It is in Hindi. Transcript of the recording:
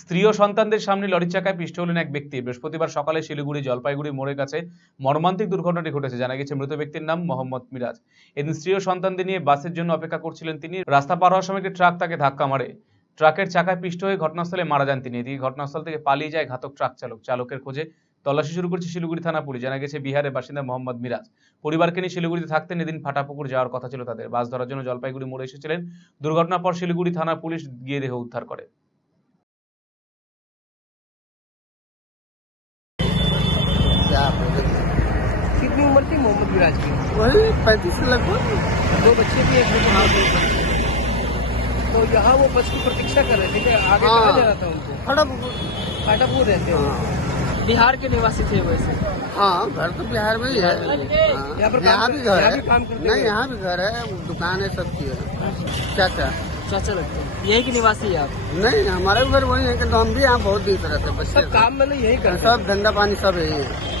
স্ত্রী ও সন্তানদের সামনে লরির চাকায় পিষ্ট হলেন এক ব্যক্তি। বৃহস্পতিবার সকালে শিলিগুড়ি, জলপাইগুড়ি, মোড়ের কাছে মর্মান্তিক দুর্ঘটনাটি ঘটেছে। জানা গেছে, মৃত ব্যক্তির নাম মোহাম্মদ মিরাজ। এদিন স্ত্রী ও সন্তানদের নিয়ে বাসের জন্য অপেক্ষা করছিলেন তিনি। রাস্তা পার হওয়ার সময় একটি ট্রাক তাকে ধাক্কা মারে। ট্রাকের চাকায় পিষ্ট হয়ে ঘটনাস্থলে মারা যান তিনি। এদিকে ঘটনাস্থল থেকে পালিয়ে যায় ঘাতক ট্রাক চালক। চালকের খোঁজে তল্লাশি শুরু করেছে শিলিগুড়ি থানা পুলিশ। জানা গেছে, বিহারের বাসিন্দা মোহাম্মদ মিরাজ। পরিবারকে নিয়ে শিলিগুড়িতে থাকতেন এদিন ফাটাপুকুর যাওয়ার কথা ছিল তাদের। বাস ধরার জন্য জলপাইগুড়ি মোড়ে এসেছিলেন। দুর্ঘটনার পর শিলিগুড়ি থানা পুলিশ গিয়ে দেহ উদ্ধার করে। कितनी उम्र थी? मोहम्मद विराज की। वही पैंतीस लगभग। दो बच्चे भी एक हाँ, बच्चे। तो यहाँ वो बस की प्रतीक्षा कर रहे थे कि आगे हाँ। कहाँ जाना था उनको? खड़ा काटापुर रहते हैं। हाँ। बिहार के निवासी थे वैसे। हाँ। घर तो बिहार में ही है। हाँ, यहाँ पर यहाँ भी घर है। भी काम करते नहीं यहाँ भी घर है। दुकान है सब चीज़ है। चाचा। चाचा लगते हैं। यही के निवासी है आप? नहीं हमारे भी घर वही है कि हम भी यहाँ बहुत दिन से रहते हैं बच्चे काम मतलब यही करते हैं। सब धंधा पानी सब यही है।